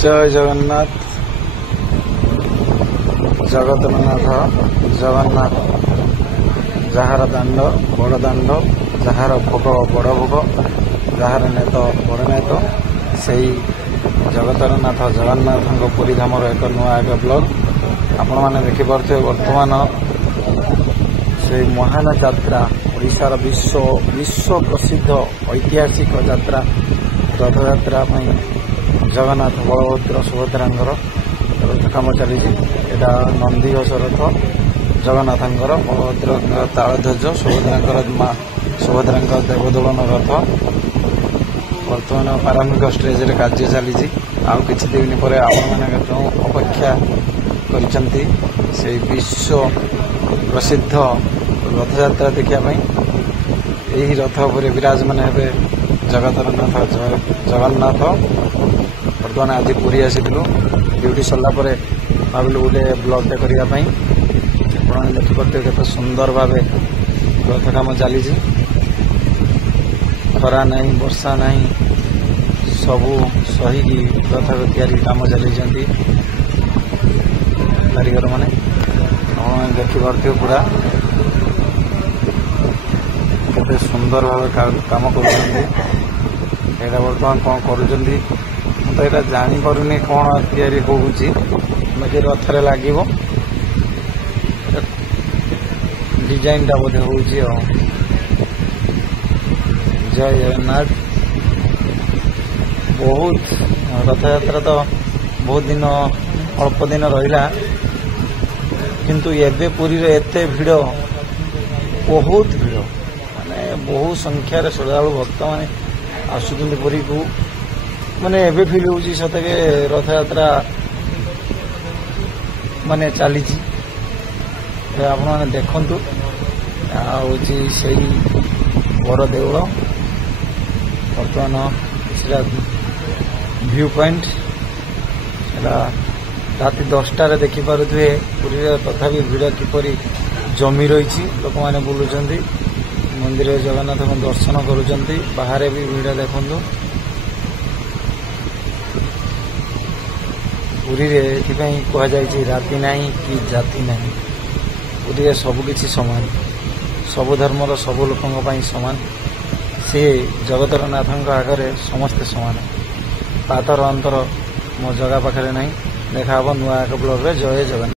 जय जगन्नाथ जगतनाथ जगन्नाथ जार दाण्ड बड़ दाण्ड जार भोग बड़ भोग जार नेत बड़ नेत से जगतनाथ जगन्नाथ पुरी धामर एक नुआ एक ब्लॉग आपण मैंने देखिपे बर्तमान से महान यात्रा ओडिशार विश्व प्रसिद्ध ऐतिहासिक यात्रा रथ यात्रा जगन्नाथ बलभद्र सुभद्रा रथ कम चली एटा नंदीघोष रथ जगन्नाथ बलभद्र तालध्वज सुभद्रा माँ सुभद्रा देवदोलन रथ बर्तमान प्रारंभिक स्टेज रे कार्य चली आउ कि दिन पर आपने जो अपेक्षा करछंती से विश्व प्रसिद्ध रथ यात्रा देखापी यही रथ पर विराजमान हे जगतनाथ जगन्नाथ बर्तमान आज पुरी आसीलु ड्यूटी सरला भाविलु गोटे ब्लॉगटे करने आप देखिपे केते सुंदर भाव रथ काम चली खरा नहीं वर्षा नहीं सबू सही रथ तैयारी काम चली कारीगर मैंने देखिपे पूरा केते सुंदर भाव काम कर बर्तमान कौन कर तो यहाँ जापारे कौन तैयारी होगी रथरे लगे डिजाइन टा बोधे हो जय जगन्नाथ बहुत रथ यात्रा तो बहुत दिन अल्प दिन रहा किंतु एबे पुरी रे एते भिड़ बहुत भिड़ माने बहु संख्यार श्रद्धालु भक्त माने आसुचंती पुरी को माने एबे फिल होची सते के रथ यात्रा माने चली आप देखु से बड़ देउल बर्तमान व्यू पॉइंट राति 10टार देखिपे पुरी तथापि भिड़ किपरि जमी रही लोक मैंने बुलूं मंदिर जगन्नाथ को दर्शन करुँच बाहर भी भिड़ देखु पुरी कहुई राति नहीं कि जाति नहीं पुरी सबकिछि सामान सबु धर्मर सबु लोकों सामान सी जगतनाथ आगे समस्ते सामान पातर अंतर मो जगह पाखे नहीं देखा नुआ एक ब्लॉग रे जय जगन्नाथ।